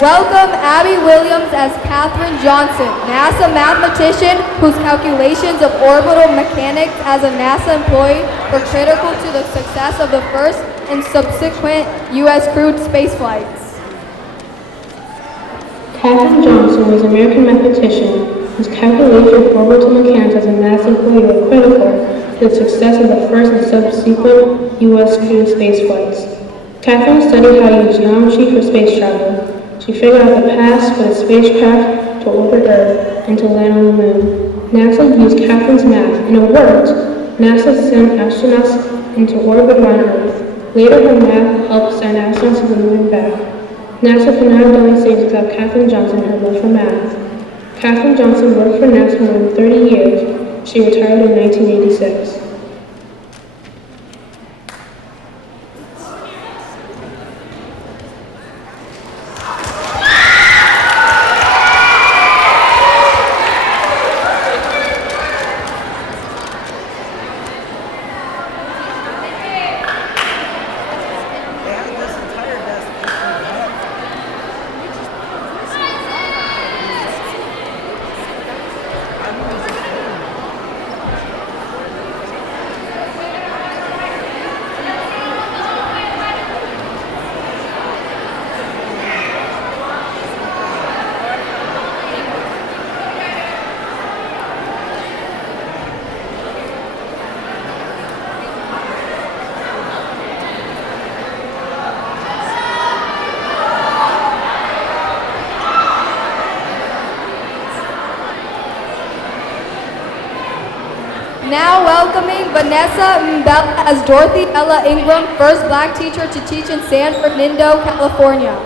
Welcome Abby Williams as Katherine Johnson, NASA mathematician whose calculations of orbital mechanics as a NASA employee were critical to the success of the first and subsequent U.S. crewed space flights. Katherine Johnson was an American mathematician whose calculations of orbital mechanics as a NASA employee were critical to the success of the first and subsequent U.S. crewed space flights. Katherine studied how to use geometry for space travel. She figured out the paths for the spacecraft to orbit Earth and to land on the Moon. NASA used Katherine's math, and it worked. NASA sent astronauts into orbit around Earth. Later, her math helped send astronauts to the Moon and back. NASA could not have done these things without Katherine Johnson and her love for math. Katherine Johnson worked for NASA for more than 30 years. She retired in 1986. Now welcoming Vanessa Mbella as Dorothy Ella Ingram, first black teacher to teach in San Fernando, California.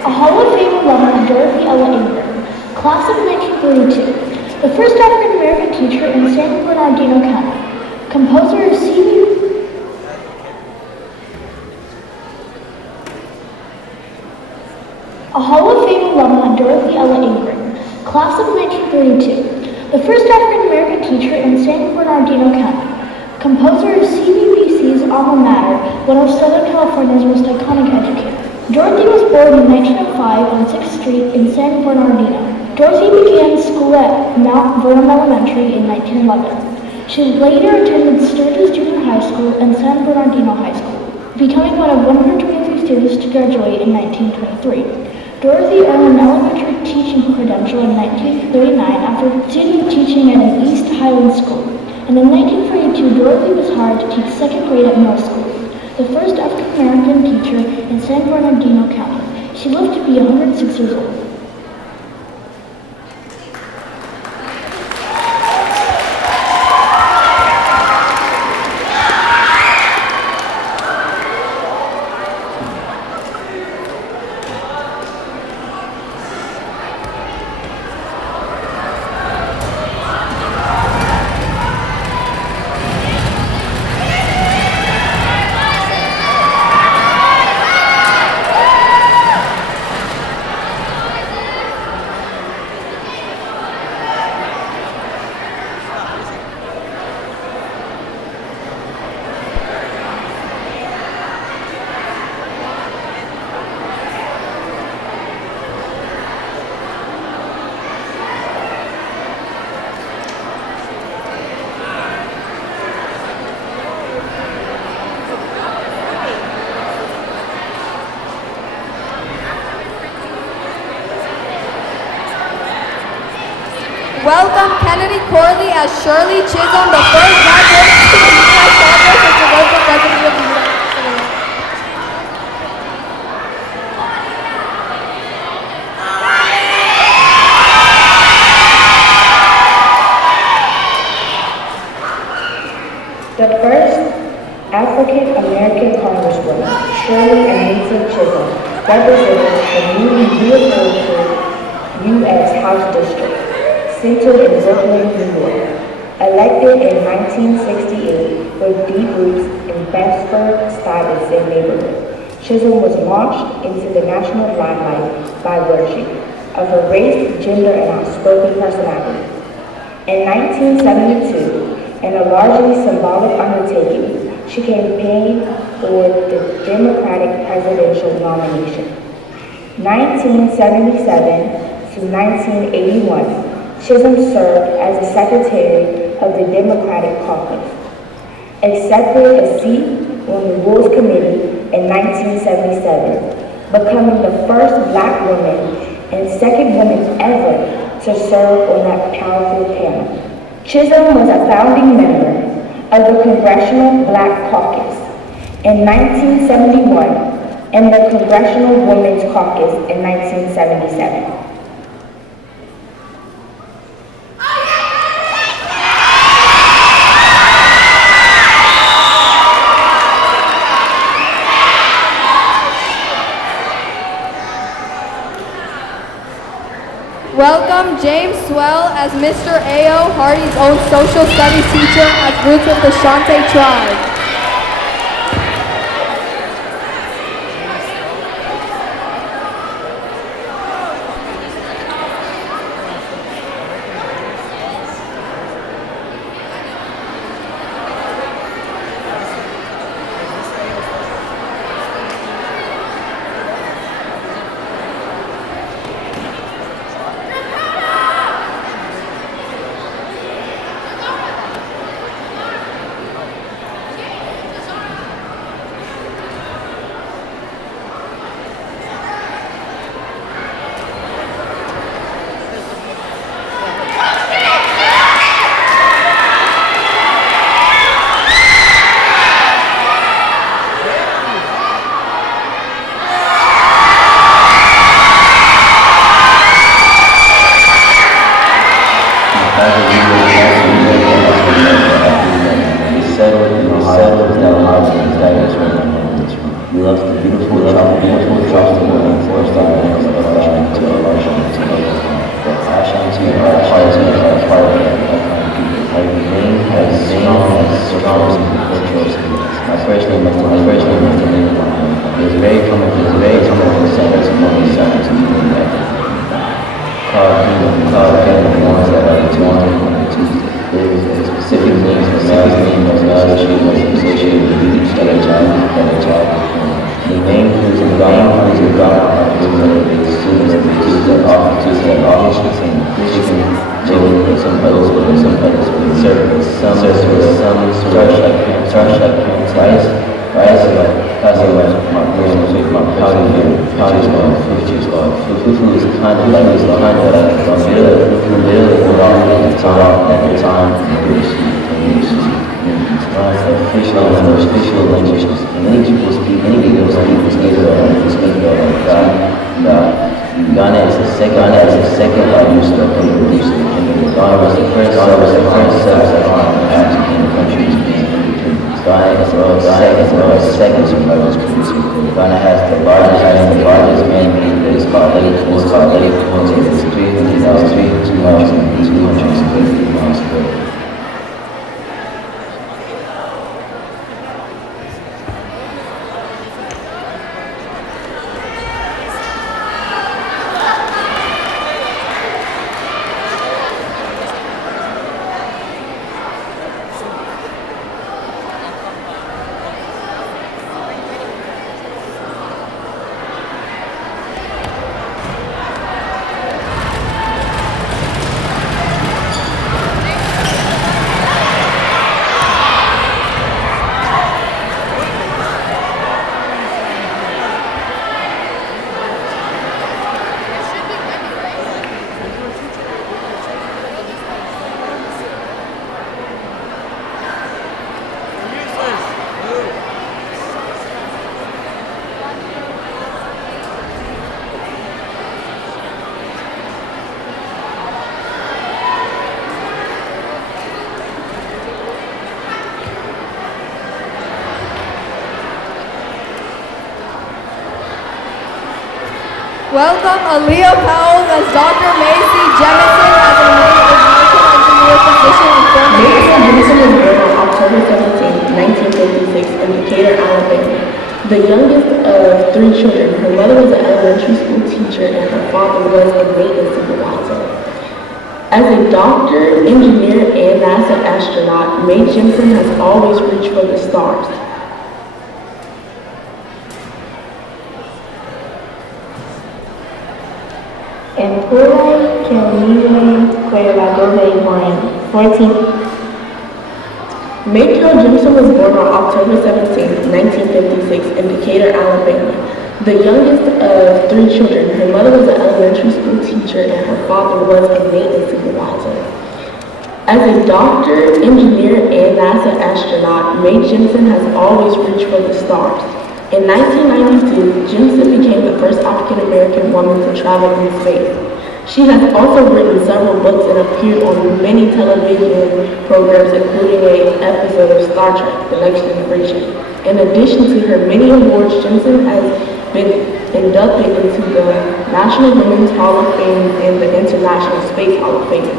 A Hall of Fame alum, Dorothy Ella Ingram, class of 1932, the first African-American teacher in San Bernardino County, composer of A Hall of Fame alum, Dorothy Ella Ingram, class of 1932, the first African-American teacher in San Bernardino County, composer of CBBC's alma mater, one of Southern California's most iconic educators. Dorothy was born in 1905 on 6th Street in San Bernardino. Dorothy began school at Mount Vernon Elementary in 1911. She later attended Sturgis Junior High School and San Bernardino High School, becoming one of 123 students to graduate in 1923. Dorothy earned an elementary teaching credential in 1939 after student teaching at an East Highland school. And in 1942, Dorothy was hired to teach second grade at North School, the first African-American teacher in San Bernardino County. She lived to be 106 years old. Welcome Kennedy Corley as Shirley Chisholm, the first black woman to be U.S. Congress as the local president of the United States. The first Shirley Anita Chisholm, representing the newly reappointed U.S. House District, centered in Brooklyn, New York. Elected in 1968 with deep roots in Bedford-Stuyvesant neighborhood, Chisholm was launched into the national limelight by virtue of her race, gender, and outspoken personality. In 1972, in a largely symbolic undertaking, she campaigned for the Democratic presidential nomination. 1977 to 1981, Chisholm served as the secretary of the Democratic Caucus, accepted a seat on the Rules Committee in 1977, becoming the first Black woman and second woman ever to serve on that powerful panel. Chisholm was a founding member of the Congressional Black Caucus in 1971 and the Congressional Women's Caucus in 1977. Welcome James Swell as Mr. A.O. Hardy's own social studies teacher as roots with the Shante tribe. Welcome Aaliyah Powell as Dr. Macy Jemison as an American engineer physician and former Mason NASA Jemison was born on October 17, 1956 in Decatur, Alabama. The youngest of three children, her mother was an elementary school teacher and her father was a maintenance supervisor. As a doctor, engineer, and NASA astronaut, Mae Jemison has always reached for the stars. Empure Kelile Cuervagove born 14. Mae Carol Jemison was born on October 17, 1956 in Decatur, Alabama. The youngest of three children, her mother was an elementary school teacher and her father was a maintenance supervisor. As a doctor, engineer, and NASA astronaut, Mae Jemison has always reached for the stars. In 1992, Jemison became the first African American woman to travel in space. She has also written several books and appeared on many television programs, including an episode of Star Trek: The Next Generation. In addition to her many awards, Jemison has been inducted into the National Women's Hall of Fame and the International Space Hall of Fame.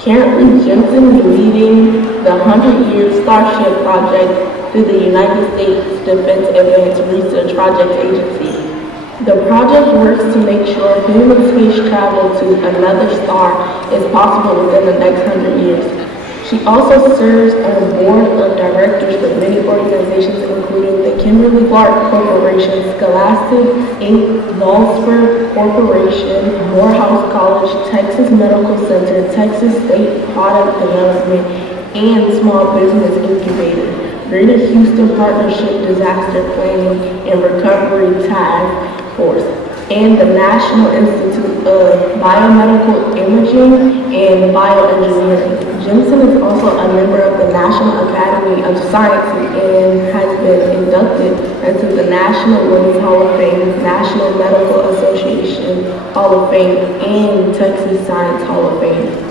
Currently, Jemison is leading the 100-year Starship project through the United States Defense Advanced Research Projects Agency. The project works to make sure human space travel to another star is possible within the next 100 years. She also serves on the board of directors for many organizations, including the Kimberly-Clark Corporation, Scholastic Inc., Lawsburg Corporation, Morehouse College, Texas Medical Center, Texas State Product Development, and Small Business Incubator, Greater Houston Partnership Disaster Planning and Recovery Task Force, and the National Institute of Biomedical Imaging and Bioengineering. Jemison is also a member of the National Academy of Sciences and has been inducted into the National Women's Hall of Fame, National Medical Association Hall of Fame, and Texas Science Hall of Fame.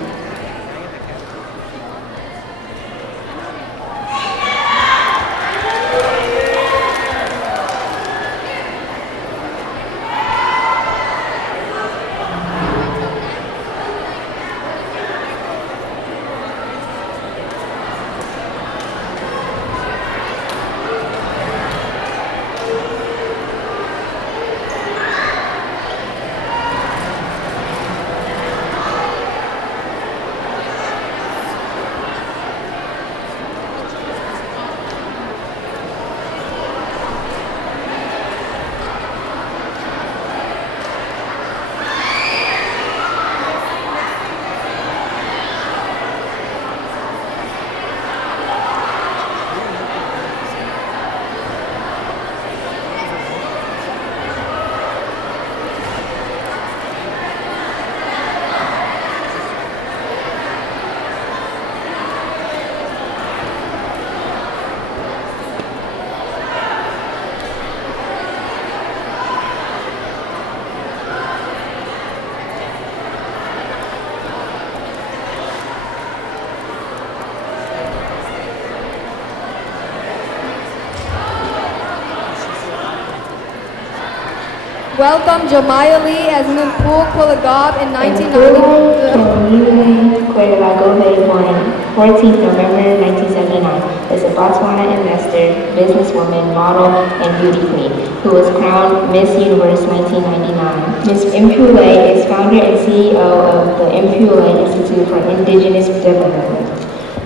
Welcome Jemiah Lee as Mpule Quilagov in Empure 1990. Kelile Cuervagove born 14th November 1979 is a Botswana investor, businesswoman, model, and beauty queen who was crowned Miss Universe 1999. Ms. Mpule is founder and CEO of the Mpule Institute for Indigenous Development,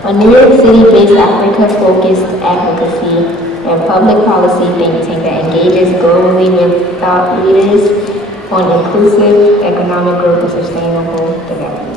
a New York City-based Africa-focused advocacy and public policy think tank that engages globally with thought leaders on inclusive economic growth and sustainable development.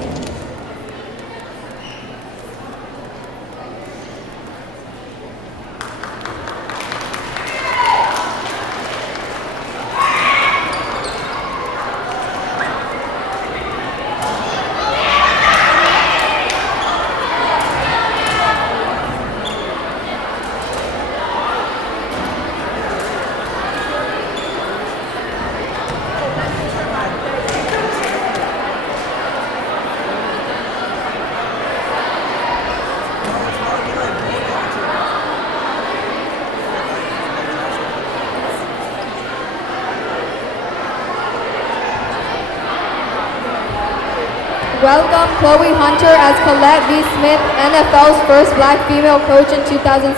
welcome Chloe Hunter as Colette V. Smith, NFL's first black female coach in 2017.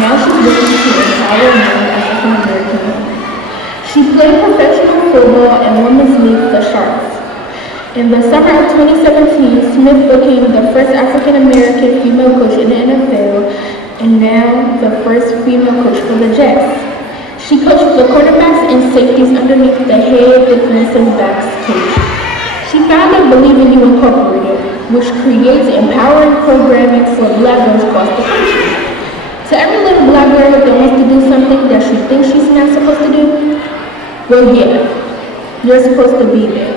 Now she's looking to empower women as African American women. She played professional football and women's league for the Sharks. In the summer of 2017, Smith became the first African American female coach in the NFL and now the first female coach for the Jets. She coached the quarterbacks and safeties underneath the head defensive backs coach. She founded Believe in You Incorporated, which creates empowering programming for black girls across the country. To every little black girl that wants to do something that she thinks she's not supposed to do, well, yeah, you're supposed to be there.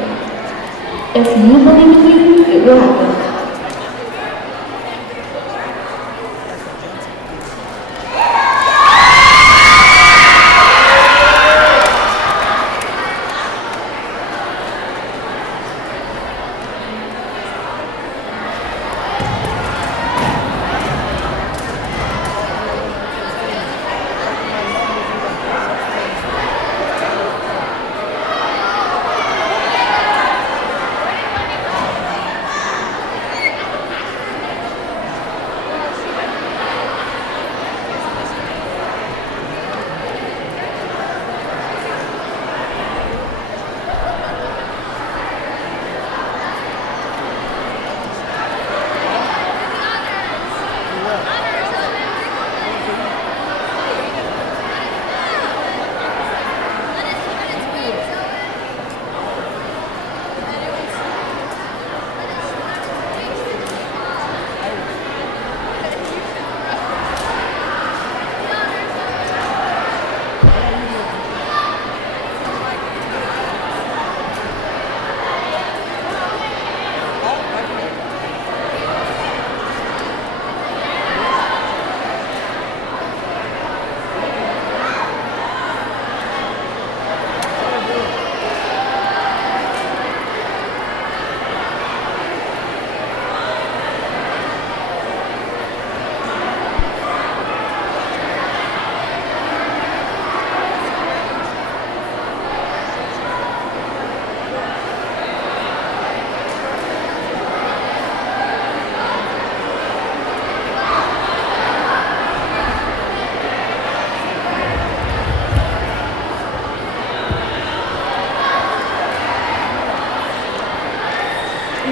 If you believe in you, it will happen.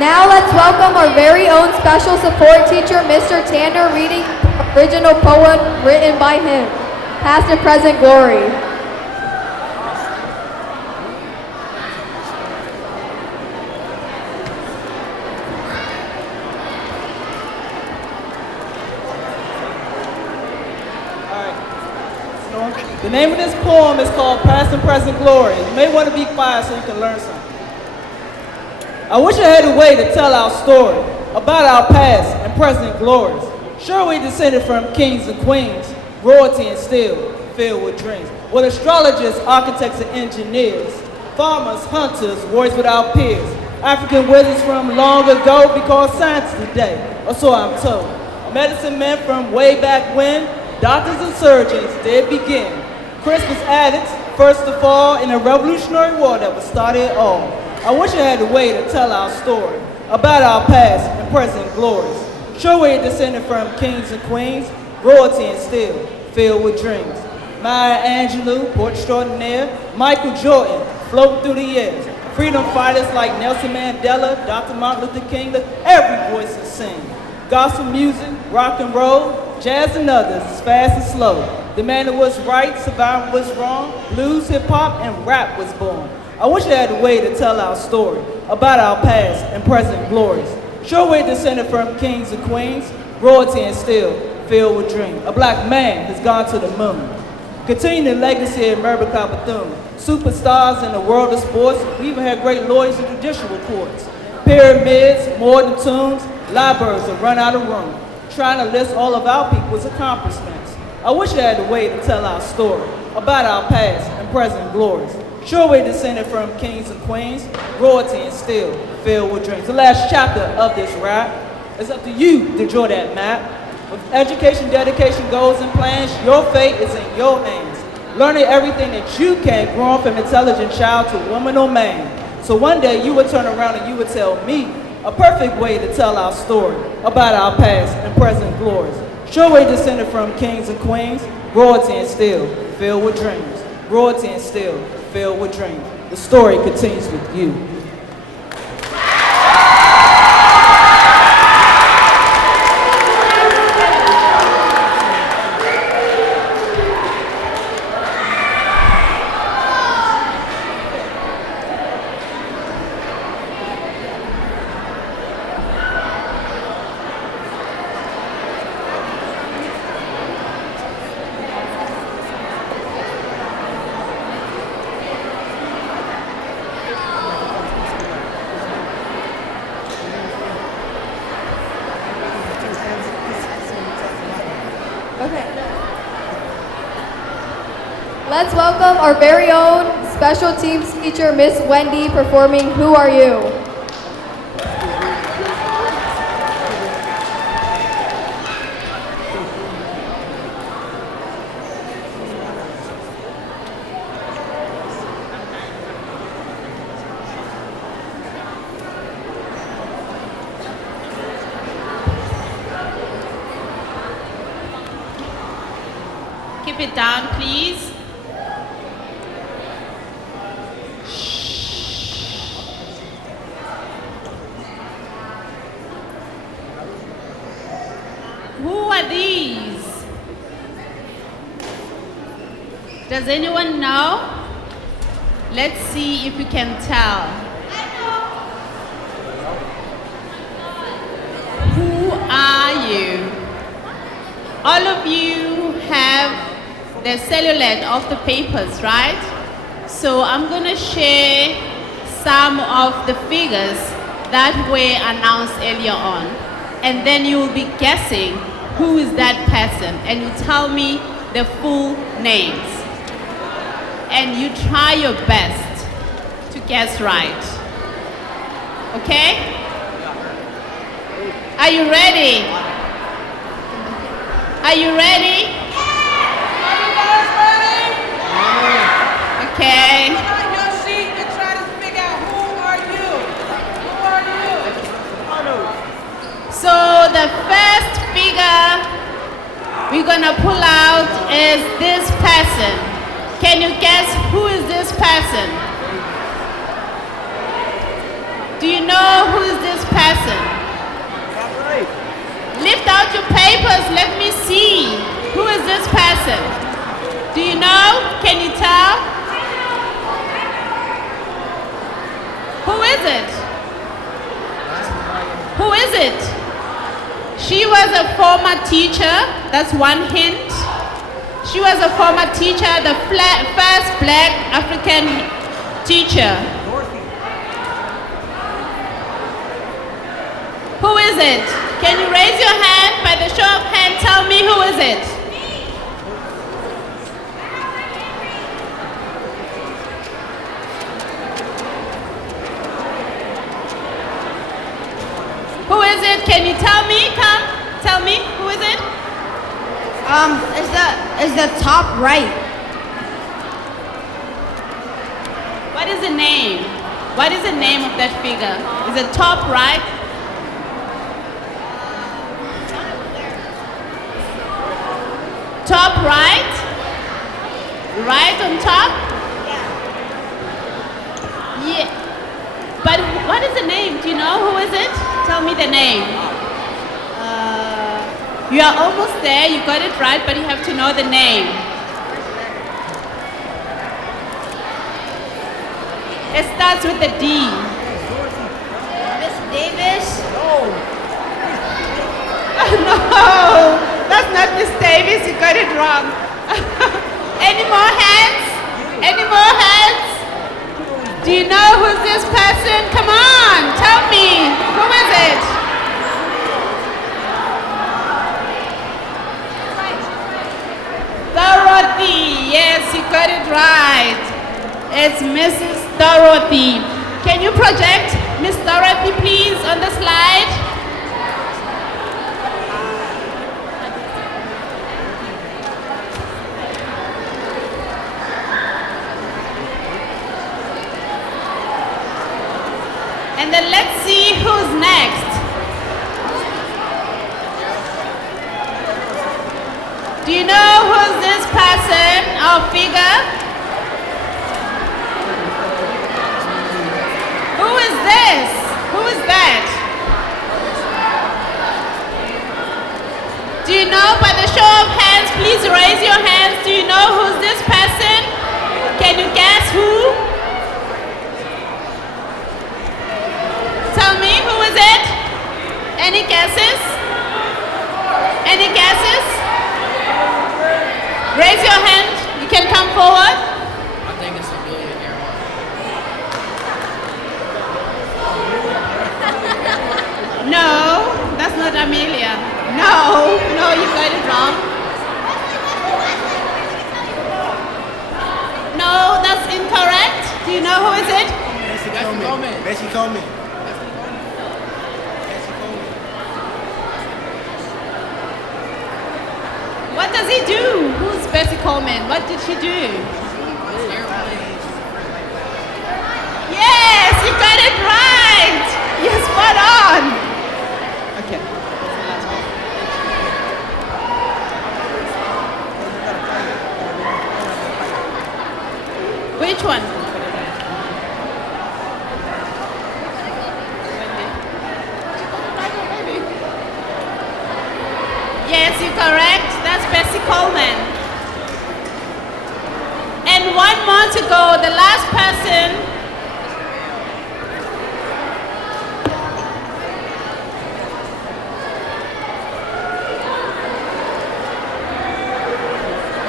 Now let's welcome our very own special support teacher, Mr. Tanner, reading the original poem written by him, Past and Present Glory. The name of this poem is called Past and Present Glory. You may want to be quiet so you can learn something. I wish I had a way to tell our story about our past and present glories. Sure, we descended from kings and queens, royalty and steel, filled with dreams. With astrologers, architects, and engineers, farmers, hunters, warriors without peers, African wizards from long ago, because science today, or so I'm told. Medicine men from way back when, doctors and surgeons did begin. Christmas addicts, first of all, in a revolutionary war that was started all. I wish I had a way to tell our story about our past and present glories. Sure, we're descended from kings and queens, royalty and steel, filled with dreams. Maya Angelou, portrait extraordinaire, Michael Jordan, floating through the years. Freedom fighters like Nelson Mandela, Dr. Martin Luther King, let every voice is sing. Gospel music, rock and roll, jazz and others, is fast and slow. The man that was right, surviving was wrong, blues, hip hop, and rap was born. I wish I had a way to tell our story about our past and present glories. Sure, we're descended from kings and queens, royalty and steel, filled with dreams. A black man has gone to the moon. Continuing the legacy of Murray Bethune, superstars in the world of sports, we even had great lawyers in judicial courts. Pyramids, more than tombs, libraries that run out of room, trying to list all of our people's accomplishments. I wish I had a way to tell our story about our past and present glories. Sure, we're descended from kings and queens, royalty and steel, filled with dreams. The last chapter of this rap is up to you to draw that map. With education, dedication, goals, and plans, your fate is in your hands. Learning everything that you can, growing from intelligent child to woman or man. So one day you would turn around and you would tell me a perfect way to tell our story about our past and present glories. Sure way descended from kings and queens, royalty and still filled with dreams. Royalty and still filled with dreams. The story continues with you. Okay. Let's welcome our very own special teams teacher, Miss Wendy, performing Who Are You? Keep it down, please. Who are these? Does anyone know? Let's see if you can tell. Who are you? All of you have the cellulite of the papers, right? So I'm gonna share some of the figures that were announced earlier on. And then you will be guessing who is that person, and you tell me the full names. And you try your best to guess right. Okay? Are you ready? Are you ready? Okay. Put on your sheet and try to figure out who are you? Who are you? So the first figure we're gonna pull out is this person. Can you guess who is this person? Do you know who is this person? Lift out your papers, let me see. Who is this person? Do you know? Can you tell? Who is it? Who is it? She was a former teacher. That's one hint. She was a former teacher, the first black African teacher. Who is it? Can you raise your hand? By the show of hand, tell me who is it? Who is it? Can you tell me? Come, tell me. Who is it? Is the top right. What is the name? What is the name of that figure? Is it top right? Top right? Right on top? Yeah. But what is the name? Do you know who is it? Tell me the name. You are almost there. You got it right, but you have to know the name. It starts with a D. Miss Davis. No, that's not Miss Davis. You got it wrong. Any more hands? Any more hands? Do you know who's this person? Come on, tell me. Who is it? Dorothy. Yes, you got it right. It's Mrs. Dorothy. Can you project Miss Dorothy, please, on the slide? who's next. Do you know who's this person or figure? Who is this? Who is that? Do you know? By the show of hands, please raise your hands. Do you know who's this person? Can you guess who? Tell me, who is it? Any guesses? Any guesses? Raise your hand. You can come forward. I think it's Amelia Earhart. No, that's not Amelia. No, you got it wrong. No, that's incorrect. Do you know who is it? Bessie Coleman. Bessie Coleman. What does he do? Who's Bessie Coleman? What did she do? Yes, you got it right. You're spot on. Okay. Which one? Yes, you're correct. That's Bessie Coleman. And one more to go. The last person.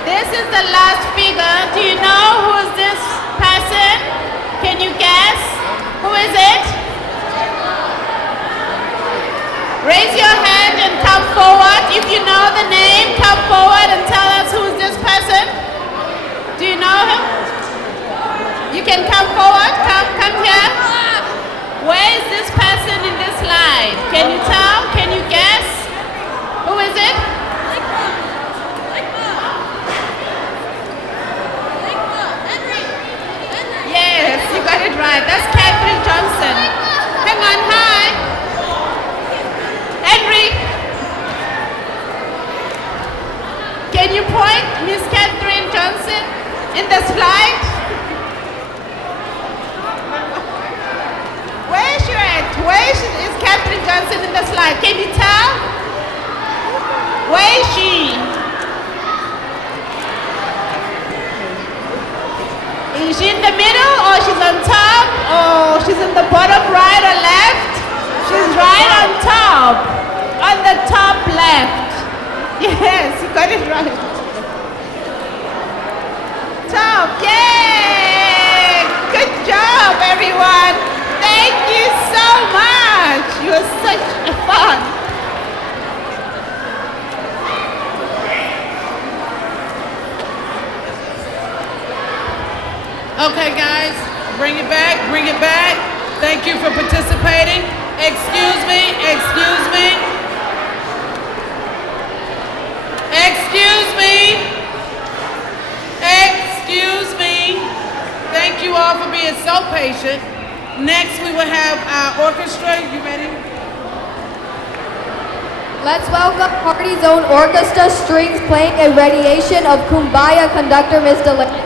This is the last figure. Do you know who is this person? Can you guess? Who is it? Raise your hand and come forward. If you know the name, come forward and tell us who is this person. Do you know him? You can come forward. Come here. Where is this person in this slide? Can you tell? Can you guess? Who is it? Yes, you got it right. That's Katherine Johnson. Hang on, hi. Henry. Can you point Miss Katherine Johnson in the slide? Where is she at? Where is Katherine Johnson in the slide? Can you tell? Where is she? Is she in the middle, or she's on top, or she's in the bottom right or left? She's right on top. On the top left. Yes, you got it right. Top, yay! Good job, everyone. Thank you so much. You were such a fun. Okay, guys, bring it back, bring it back. Thank you for participating. Excuse me, excuse me. Excuse me. Excuse me. Thank you all for being so patient. Next, we will have our orchestra. You ready? Let's welcome Party Zone Orchestra Strings playing a radiation of Kumbaya conductor Ms. Delaney.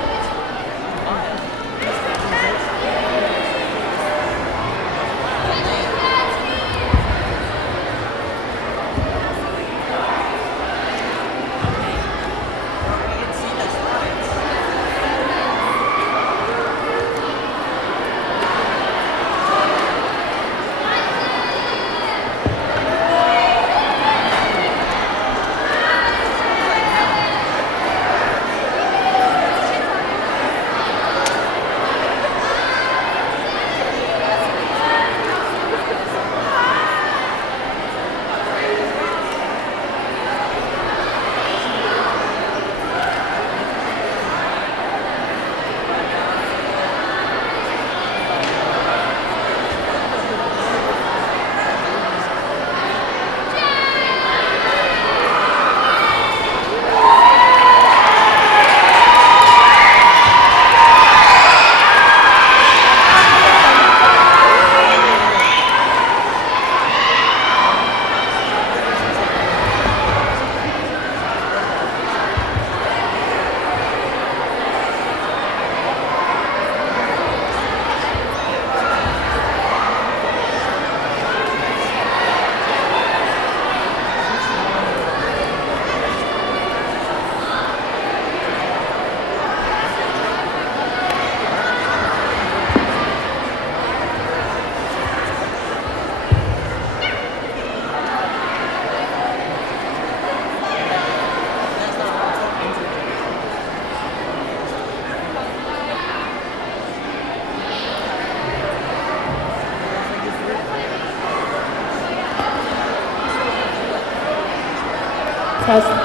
Present.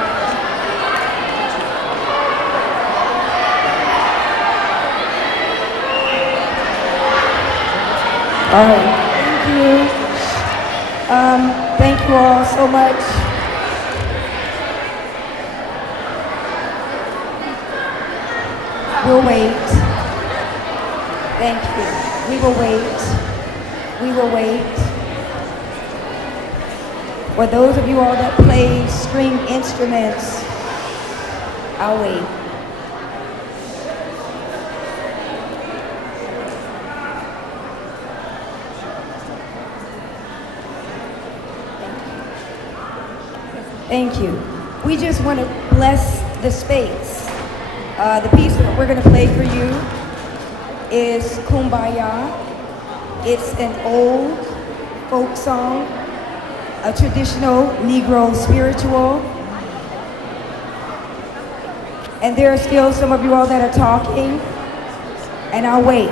All right, thank you. Thank you all so much. We'll wait. Thank you. We will wait. We will wait. For those of you all that play string instruments, I'll wait. Thank you. We just want to bless the space. The piece that we're going to play for you is Kumbaya. It's an old folk song, a traditional Negro spiritual. And there are still some of you all that are talking, and I'll wait.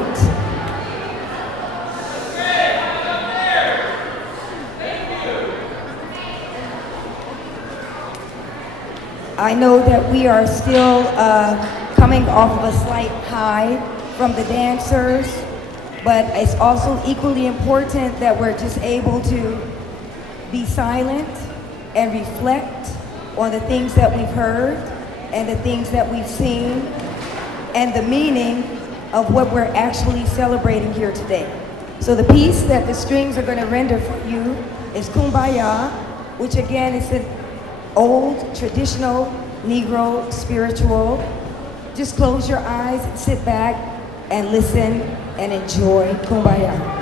I know that we are still coming off of a slight high from the dancers, but it's also equally important that we're just able to be silent and reflect on the things that we've heard and the things that we've seen and the meaning of what we're actually celebrating here today. So the piece that the strings are going to render for you is Kumbaya, which again is an old, traditional Negro spiritual. Just close your eyes and sit back and listen and enjoy Kumbaya.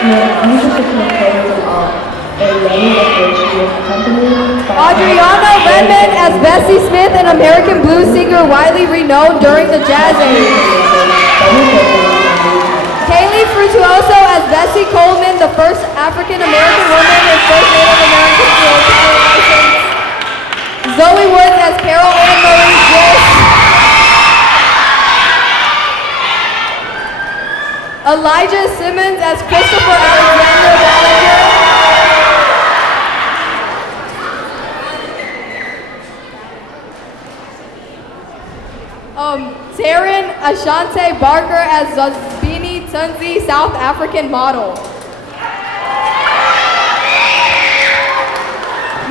Music is her favorite art, and many of which she was accompanied by Adriana Redmond as Bessie Smith, an American blues singer widely renowned during the Jazz Age. Kaylee Frutuoso as Bessie Coleman, the first African American woman and first Native American to obtain a license. Zoe Woods as Carol Ann Marie Gist. Elijah Simmons as Christopher Alexander Ballinger. Taryn Ashante Barker as Zazbini Tunzi, South African model.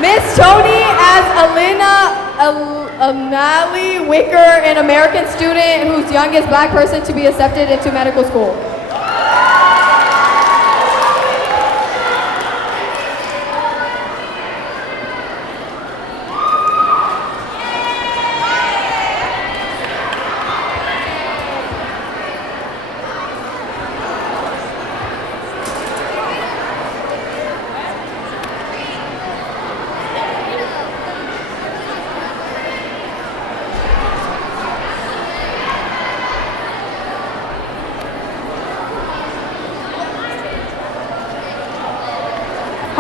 Miss Tony as Alina Amali Wicker, an American student who's youngest black person to be accepted into medical school.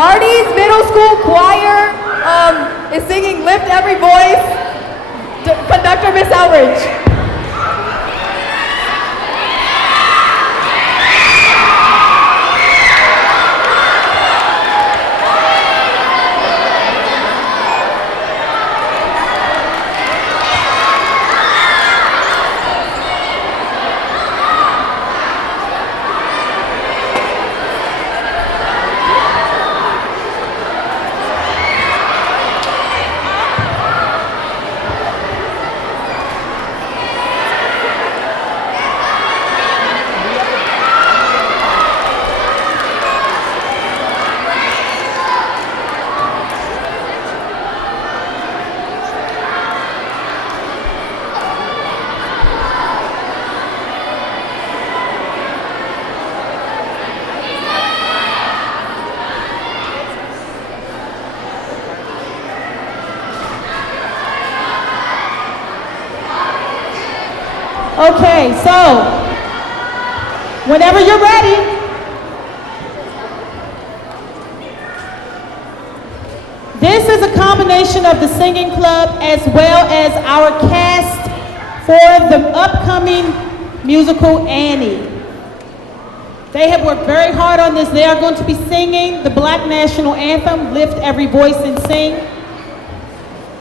Hardy's Middle School Choir is singing Lift Every Voice. Conductor Miss Outridge. Okay, so whenever you're ready, this is a combination of the singing club as well as our cast for the upcoming musical Annie. They have worked very hard on this. They are going to be singing the Black National Anthem, Lift Every Voice and Sing.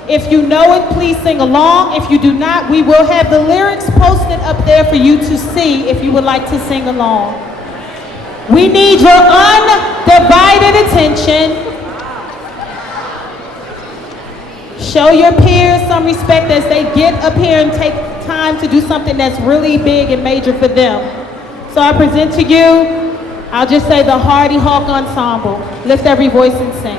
If you know it, please sing along. If you do not, we will have the lyrics posted up there for you to see if you would like to sing along. We need your undivided attention. Show your peers some respect as they get up here and take time to do something that's really big and major for them. So I present to you, I'll just say the Hardy Hawk Ensemble. Lift every voice and sing.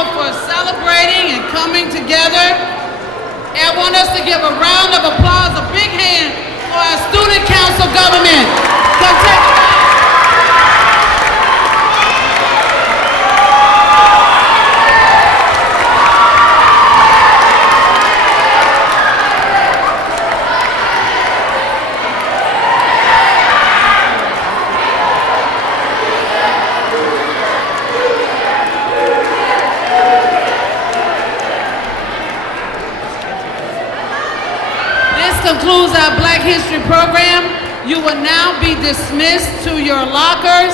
all for celebrating and coming together. And I want us to give a round of applause, a big hand for our Student Council government. Come take a round. Concludes our Black History program. You will now be dismissed to your lockers.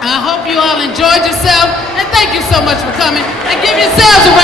I hope you all enjoyed yourself, and thank you so much for coming. And give yourselves a